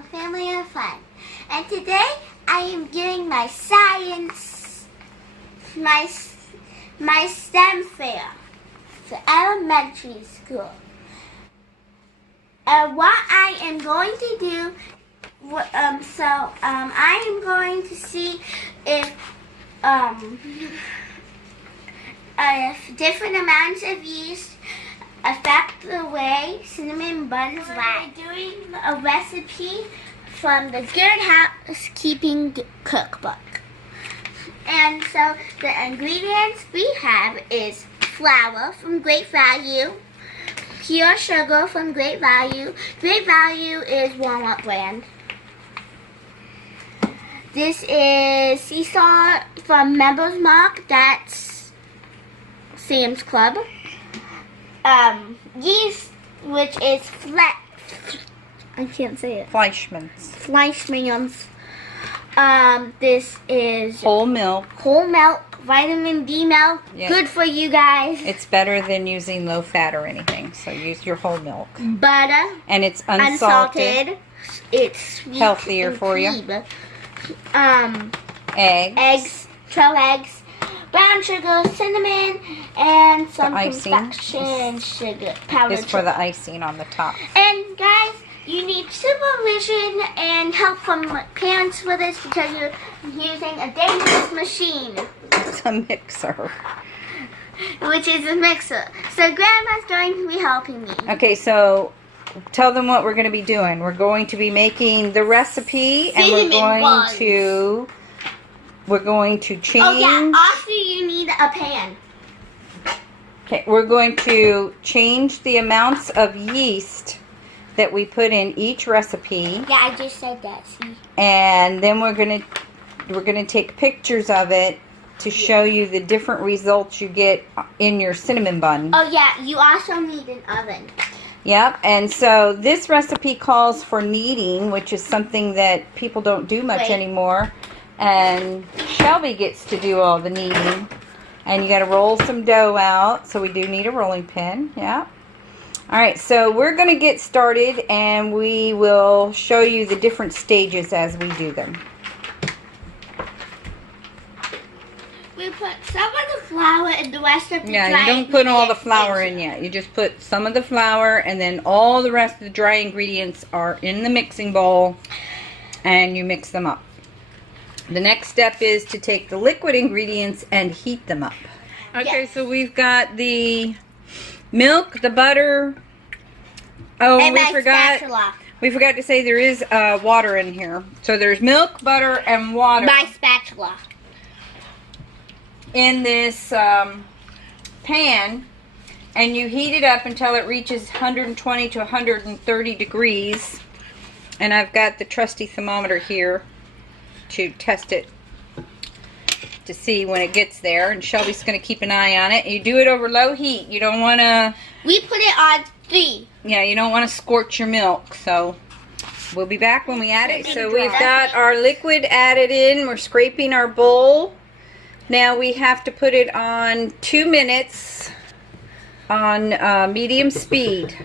of Family and Fun. And today I am doing my science, my STEM fair for elementary school. And what I am going to do, I am going to see if different amounts of yeast affect the way cinnamon buns rise. We're doing a recipe from the Good Housekeeping Cookbook. And so the ingredients we have is flour from Great Value, pure sugar from Great Value. Great Value is Walmart brand. This is sea salt from Members Mark, that's Sam's Club. Yeast, which is I can't say it. Fleischmann's. This is Whole milk. whole milk, vitamin D milk. Yes. Good for you guys. It's better than using low fat or anything, so use your whole milk. Butter, And it's unsalted. unsalted. It's sweet Healthier and for you. cream. Eggs. 12 eggs, brown sugar, cinnamon, and some icing confection sugar powder. Is for the icing on the top. And guys, you need supervision and help from parents for this because you're using a dangerous machine, It's a mixer. which is a mixer. So Grandma's going to be helping me. Okay, so tell them what we're going to be doing. We're going to be making the recipe, and Cinnamon buns. we're going to change. Oh yeah, also you need a pan. Okay, we're going to change the amounts of yeast that we put in each recipe, Yeah, I just said that, see? and then we're gonna take pictures of it to show you the different results you get in your cinnamon bun. Oh yeah, you also need an oven. Yep, and so this recipe calls for kneading, which is something that people don't do much Wait. anymore. And Shelby gets to do all the kneading. And you got to roll some dough out, so we do need a rolling pin. Yeah. All right, so we're going to get started, and we will show you the different stages as we do them. We put some of the flour and the rest of the Yeah, dry you don't put all the ingredients flour in. in yet. You just put some of the flour, and then all the rest of the dry ingredients are in the mixing bowl, and you mix them up. The next step is to take the liquid ingredients and heat them up. Okay, Yes. so we've got the milk, the butter. Oh, And we my forgot. spatula. We forgot to say there is water in here. So there's milk, butter, and water My spatula. in this pan, and you heat it up until it reaches 120 to 130 degrees. And I've got the trusty thermometer here to test it to see when it gets there, and Shelby's going to keep an eye on it. You do it over low heat. You don't want to, We put it on 3. yeah, you don't want to scorch your milk. So we'll be back when we add it. So we've got our liquid added in. We're scraping our bowl. Now we have to put it on 2 minutes on medium speed.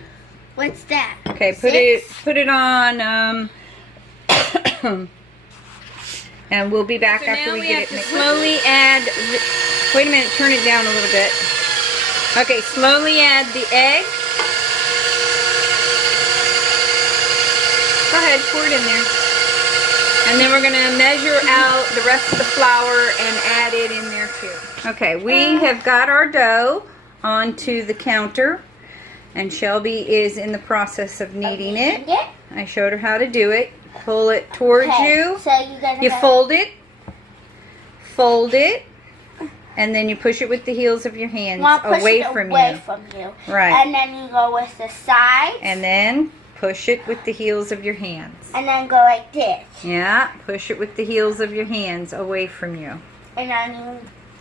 What's that? Okay, 6? put it on and we'll be back after we get it mixed. Slowly add, wait a minute, turn it down a little bit. Okay, slowly add the egg. Go ahead, pour it in there. And then we're going to measure out the rest of the flour and add it in there too. Okay, we have got our dough onto the counter, and Shelby is in the process of kneading it. I showed her how to do it. Pull it towards you. So you're gonna You go- fold it, and then you push it with the heels of your hands Wanna push away it from away you. from you. Right. And then you go with the sides. And then push it with the heels of your hands. And then go like this. Yeah, push it with the heels of your hands away from you. And then you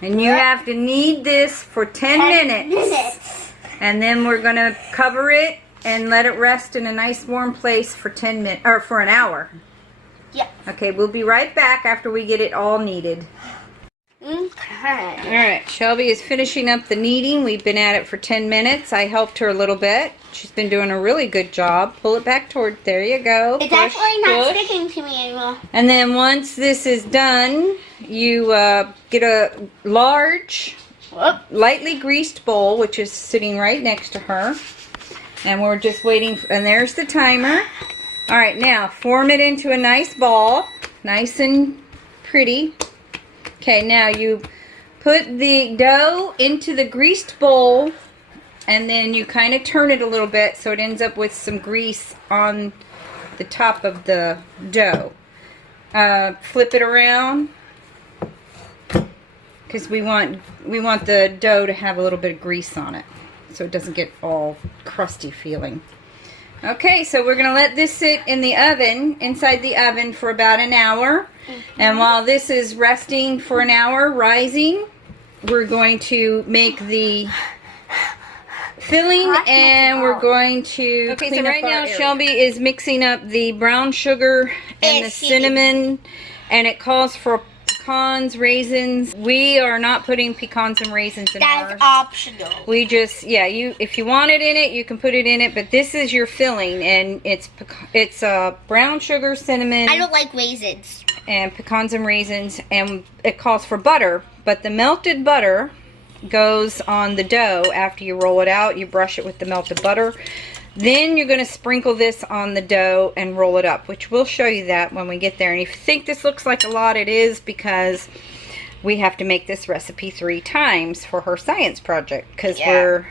And you have to knead this for 10 minutes. And then we're going to cover it and let it rest in a nice warm place for 10 minutes or for an hour. Yep. Okay, we'll be right back after we get it all kneaded. Okay. Alright, Shelby is finishing up the kneading. We've been at it for 10 minutes. I helped her a little bit. She's been doing a really good job. Pull it back toward, there you go. It's Push, actually not push. sticking to me anymore. And then once this is done, you get a large, lightly greased bowl, which is sitting right next to her. And we're just waiting, and there's the timer. Alright, now form it into a nice ball. Nice and pretty. Okay, now you put the dough into the greased bowl, and then you kind of turn it a little bit so it ends up with some grease on the top of the dough. Flip it around because we want the dough to have a little bit of grease on it so it doesn't get all crusty feeling. Okay, so we're going to let this sit in the oven, inside the oven, for about an hour. And while this is resting for an hour, rising, we're going to make the filling, and we're going to Okay, clean so up right our now area. Shelby is mixing up the brown sugar and the cinnamon, and it calls for pecans, raisins. We are not putting pecans and raisins in ours. That's optional. We just, yeah, if you want it in it, you can put it in it, but this is your filling, and it's brown sugar, cinnamon. I don't like raisins. And pecans and raisins, and it calls for butter, but the melted butter goes on the dough after you roll it out. You brush it with the melted butter. Then you're going to sprinkle this on the dough and roll it up, which we'll show you that when we get there. And if you think this looks like a lot, it is, because we have to make this recipe 3 times for her science project, because we're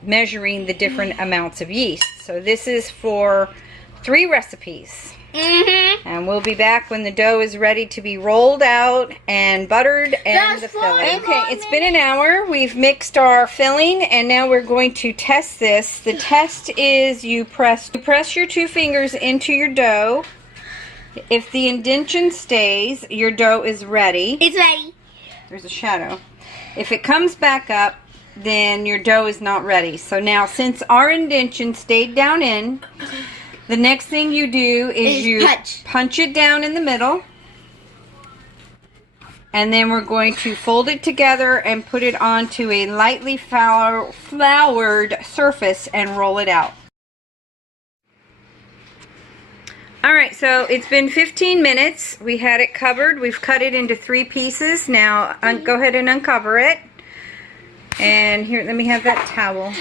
measuring the different amounts of yeast. So this is for 3 recipes. And we'll be back when the dough is ready to be rolled out and buttered and the filling. Okay, it's been an hour. We've mixed our filling, and now we're going to test this. The test is you press your 2 fingers into your dough. If the indentation stays, your dough is ready. It's ready. There's a shadow. If it comes back up, then your dough is not ready. So now, since our indentation stayed down in, the next thing you do is you punch it down in the middle. And then we're going to fold it together and put it onto a lightly floured surface and roll it out. Alright, so it's been 15 minutes. We had it covered. We've cut it into 3 pieces. Now go ahead and uncover it. And here, let me have that towel.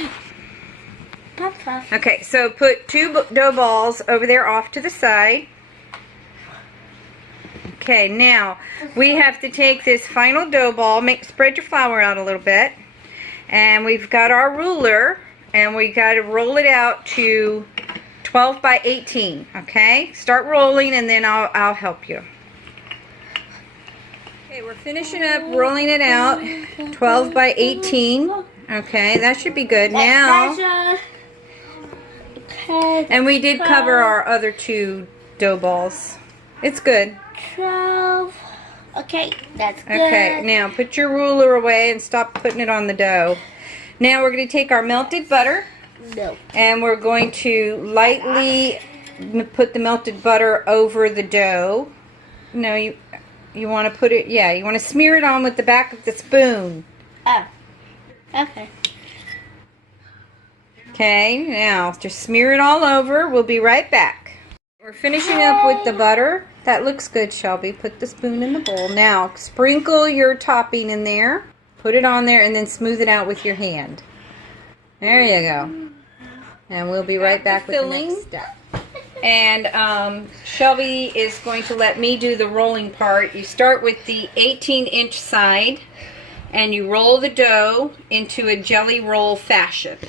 Okay, so put 2 dough balls over there off to the side. Okay, now we have to take this final dough ball, spread your flour out a little bit, and we've got our ruler, and we got to roll it out to 12 by 18. Okay, start rolling, and then I'll help you. Okay, we're finishing up rolling it out, 12 by 18. Okay, that should be good now. And we did cover our other 2 dough balls. It's good. 12. Okay, that's good. Okay, now put your ruler away and stop putting it on the dough. Now we're going to take our melted butter. And we're going to lightly put the melted butter over the dough. No, you want to put it, you want to smear it on with the back of the spoon. Oh, okay. Okay, now just smear it all over. We'll be right back. We're finishing up with the butter. That looks good, Shelby. Put the spoon in the bowl. Now, sprinkle your topping in there. Put it on there and then smooth it out with your hand. There you go. And we'll be right back with the next step. And Shelby is going to let me do the rolling part. You start with the 18-inch side and you roll the dough into a jelly roll fashion.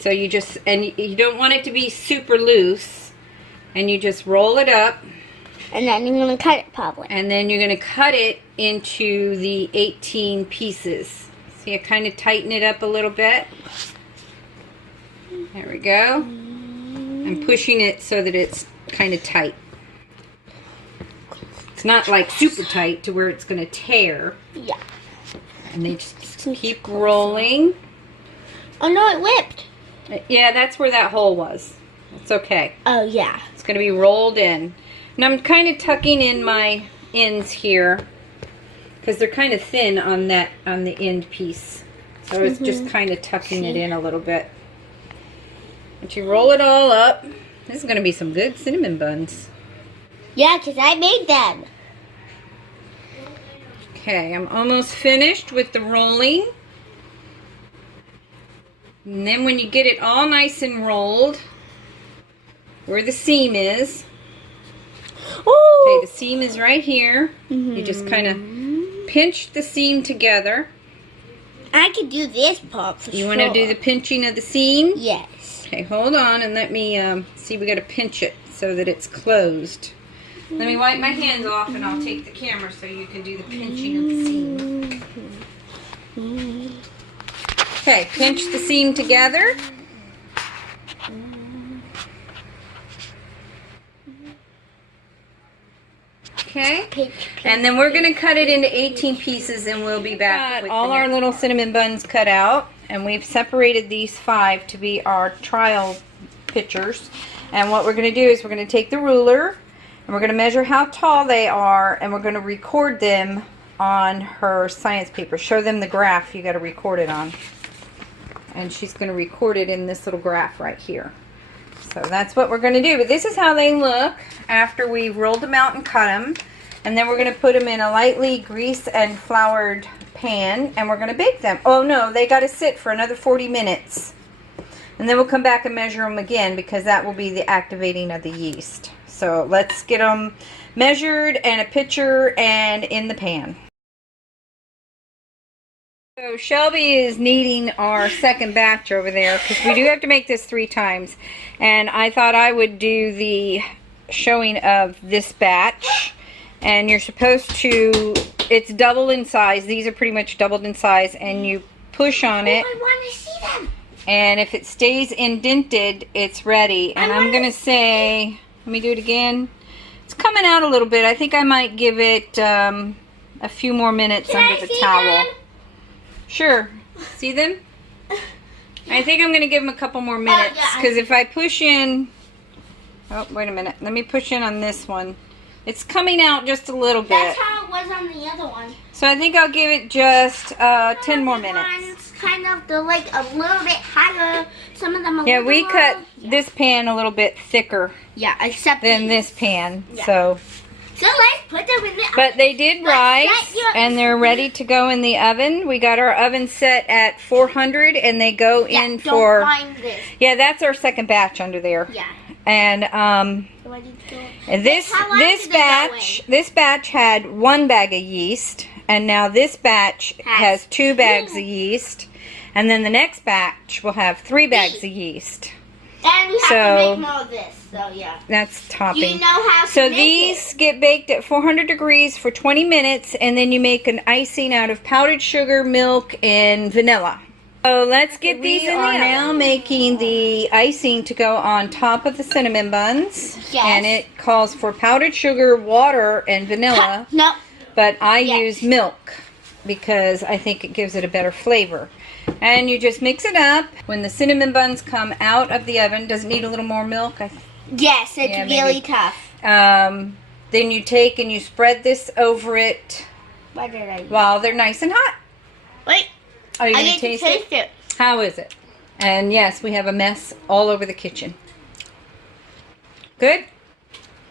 So you you don't want it to be super loose, and you just roll it up. And then you're going to cut it probably. And then you're going to cut it into the 18 pieces. So you kind of tighten it up a little bit. There we go. I'm pushing it so that it's kind of tight. It's not like super tight to where it's going to tear. Yeah. And they just keep rolling. Oh no, it whipped. Yeah, that's where that hole was. It's okay. Oh yeah. It's going to be rolled in. And I'm kind of tucking in my ends here because they're kind of thin on the end piece. So it's just kind of tucking it in a little bit. But you roll it all up. This is going to be some good cinnamon buns. Yeah, because I made them. Okay, I'm almost finished with the rolling. And then when you get it all nice and rolled, where the seam is. Ooh. Okay, the seam is right here. You just kind of pinch the seam together. I can do this part for sure. You want to do the pinching of the seam? Yes. Okay, hold on and let me see. We got to pinch it so that it's closed. Let me wipe my hands off and I'll take the camera so you can do the pinching of the seam. Okay, pinch the seam together. Okay, and then we're going to cut it into 18 pieces and we'll be back with all our little cinnamon buns cut out, and we've separated these 5 to be our trial pictures. And what we're going to do is we're going to take the ruler and we're going to measure how tall they are, and we're going to record them on her science paper. Show them the graph you got to record it on. And she's going to record it in this little graph right here. So that's what we're going to do. But this is how they look after we've rolled them out and cut them. And then we're going to put them in a lightly greased and floured pan, and we're going to bake them. Oh no, they got to sit for another 40 minutes. And then we'll come back and measure them again, because that will be the activating of the yeast. So let's get them measured and a picture and in the pan. So Shelby is kneading our second batch over there, because we do have to make this 3 times. And I thought I would do the showing of this batch. And you're supposed to, it's double in size. These are pretty much doubled in size, and you push on it. I want to see them. And if it stays indented, it's ready. And I'm going to say, let me do it again. It's coming out a little bit. I think I might give it a few more minutes under the towel. Them? Sure. See them? I think I'm going to give them a couple more minutes, because if I push in, oh, wait a minute. Let me push in on this one. It's coming out just a little bit. That's how it was on the other one. So I think I'll give it just 10 more minutes. Ones kind of, they're like a little bit higher. Some of them a little we low. cut this pan a little bit thicker than this pan. Yeah. So let's put them in the oven. But they did rise, and they're ready to go in the oven. We got our oven set at 400, and they go in for... Don't mind this. Yeah, that's our second batch under there. Yeah. And this batch had 1 bag of yeast, and now this batch has 2 bags of yeast, and then the next batch will have 3 bags of yeast. And we have to make more of this, so yeah. That's topping. You know how to So make these get baked at 400 degrees for 20 minutes, and then you make an icing out of powdered sugar, milk, and vanilla. So let's get these in the oven. We are now making the icing to go on top of the cinnamon buns. Yes. And it calls for powdered sugar, water, and vanilla. No. But I use milk because I think it gives it a better flavor. And you just mix it up. When the cinnamon buns come out of the oven, does it need a little more milk? Yes, it's really tough. Then you take and you spread this over it while they're nice and hot. Wait. Are you going to taste it? How is it? And yes, we have a mess all over the kitchen. Good?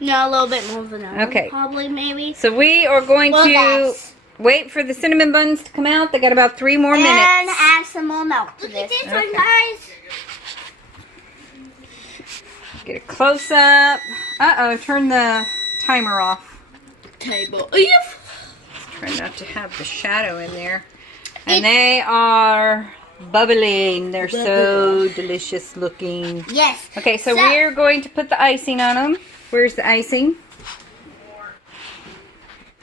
No, a little bit more vanilla. Okay. Probably, maybe. So we are going to wait for the cinnamon buns to come out. They got about 3 more minutes. And add some more milk to this. Look at this one, guys. Get a close up. Uh-oh, turn the timer off. Table. Try not to have the shadow in there. And they are bubbling. They're so delicious looking. Yes. Okay, so we're going to put the icing on them. Where's the icing?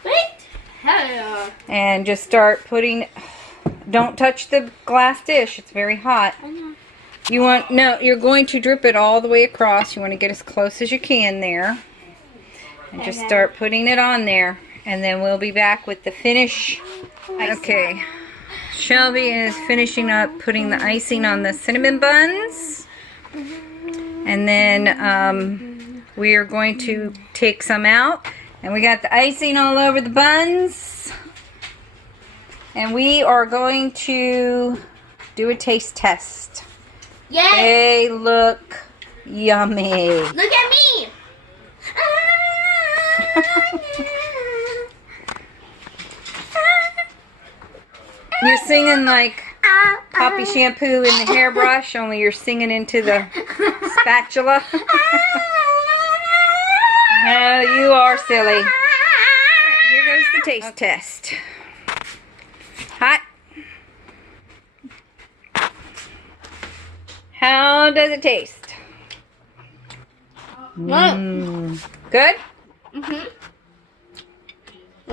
Wait. And just start putting... Don't touch the glass dish. It's very hot. I know. You want... No, you're going to drip it all the way across. You want to get as close as you can there. And just start putting it on there. And then we'll be back with the finish. Okay. Shelby is finishing up putting the icing on the cinnamon buns. And then we are going to take some out. And we got the icing all over the buns. And we are going to do a taste test. Yay! They look yummy. Look at me! You're singing like Poppy Shampoo in the hairbrush, only you're singing into the spatula. Oh, you are silly. Alright, here goes the taste test. Hot. How does it taste? Good? Mm-hmm.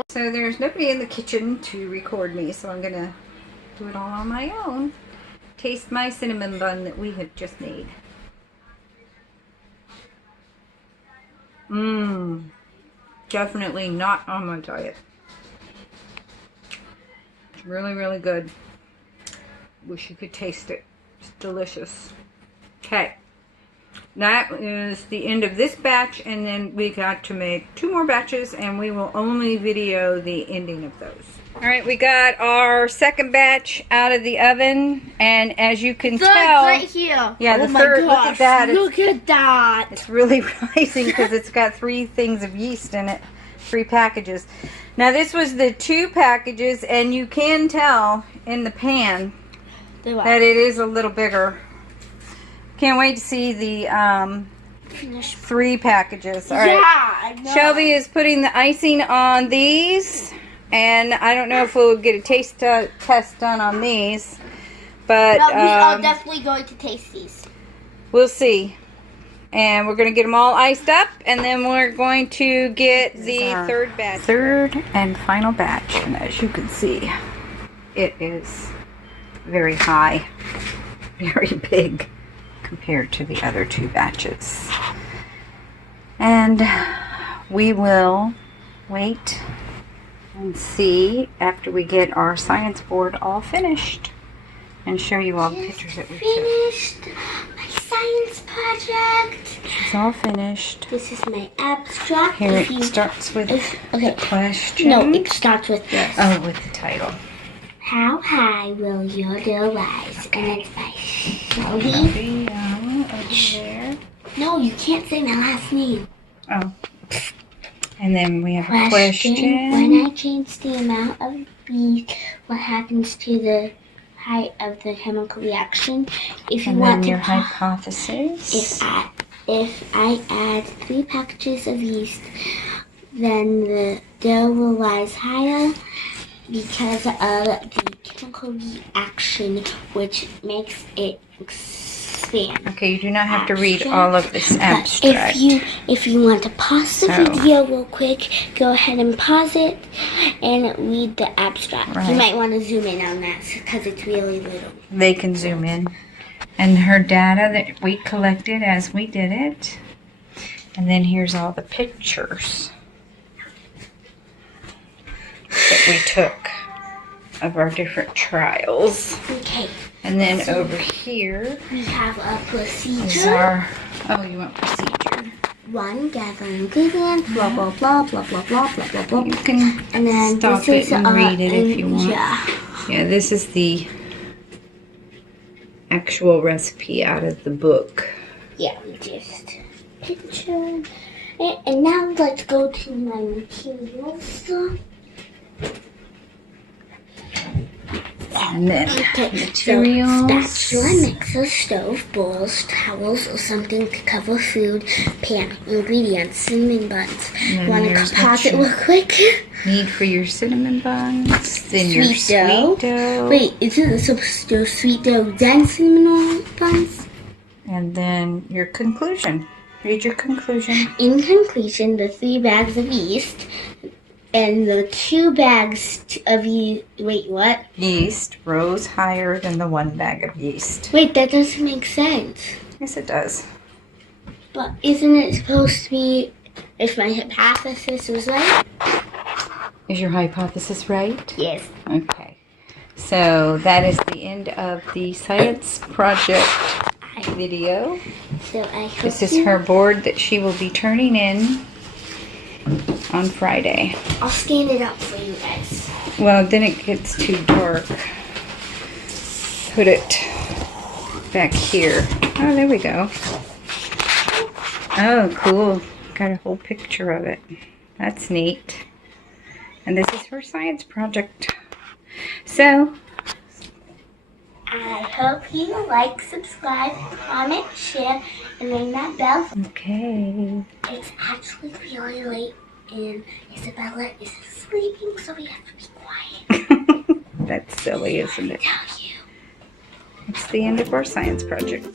So there's nobody in the kitchen to record me, so I'm gonna do it all on my own. Taste my cinnamon bun that we have just made. Definitely not on my diet. It's really, really good. Wish you could taste it. It's delicious. Okay. That is the end of this batch, and then we got to make 2 more batches, and we will only video the ending of those. Alright, we got our second batch out of the oven, and as you can tell... right here. Yeah, the oh my third, gosh, look at that. Look at that. It's really rising because it's got 3 things of yeast in it. 3 packages. Now this was the 2 packages, and you can tell in the pan that it is a little bigger. Can't wait to see the 3 packages. All right. Yeah, I know. Shelby is putting the icing on these, and I don't know if we'll get a taste test done on these, but we are definitely going to taste these. we'll see. And we're going to get them all iced up, and then we're going to get the third batch. Third and final batch, and as you can see, it is very high, very big compared to the other 2 batches. And we will wait and see after we get our science board all finished and show you all the pictures that we took. Finished my science project. It's all finished. This is my abstract. Here it starts with okay. question. No, it starts with this. Oh, with the title. How high will your dough rise? And it's by Shelby. Over there. No, you can't say my last name. Oh. And then we have a question. When I change the amount of yeast, what happens to the height of the chemical reaction? If you And want then your to hypothesis. If I add 3 packages of yeast, then the dough will rise higher because of the chemical reaction, which makes it expand. Okay, you do not have to read all of this abstract. But if you want to pause the video real quick, go ahead and pause it and read the abstract. Right. You might want to zoom in on that because it's really little. They can zoom in. And her data that we collected as we did it. And then here's all the pictures that we took of our different trials. Okay. And then over here We have a is procedure. our, oh, you want procedure. 1, gather ingredients, blah, blah, blah, blah, blah, blah, blah, blah, blah. You can And then stop this it and read it if you want. Yeah. Yeah, this is the actual recipe out of the book. Yeah, we just picture. And now let's go to my materials. And then materials. So, spatula, mixer, stove, bowls, towels, or something to cover food, pan, ingredients, cinnamon buns. then Want there's to pause it what real quick? need for your cinnamon buns, then your Sweet dough. sweet dough, Wait, isn't it supposed to do sweet dough then cinnamon buns? and then your conclusion. Read your conclusion. In conclusion, the 3 bags of yeast and the 2 bags of yeast. Wait, what? Yeast rose higher than the 1 bag of yeast. Wait, that doesn't make sense. Yes, it does. But isn't it supposed to be if my hypothesis was right? Is your hypothesis right? Yes. Okay. So that is the end of the science project video. So I hope This is her board that she will be turning in on Friday. I'll stand it up for you guys. Well, then it gets too dark. Put it back here. Oh, there we go. Oh, cool. Got a whole picture of it. That's neat. And this is her science project. So, I hope you like, subscribe, comment, share, and ring that bell. okay. It's actually really late and Isabella is sleeping, so we have to be quiet. That's silly, isn't it? Tell you. It's the end of our science project.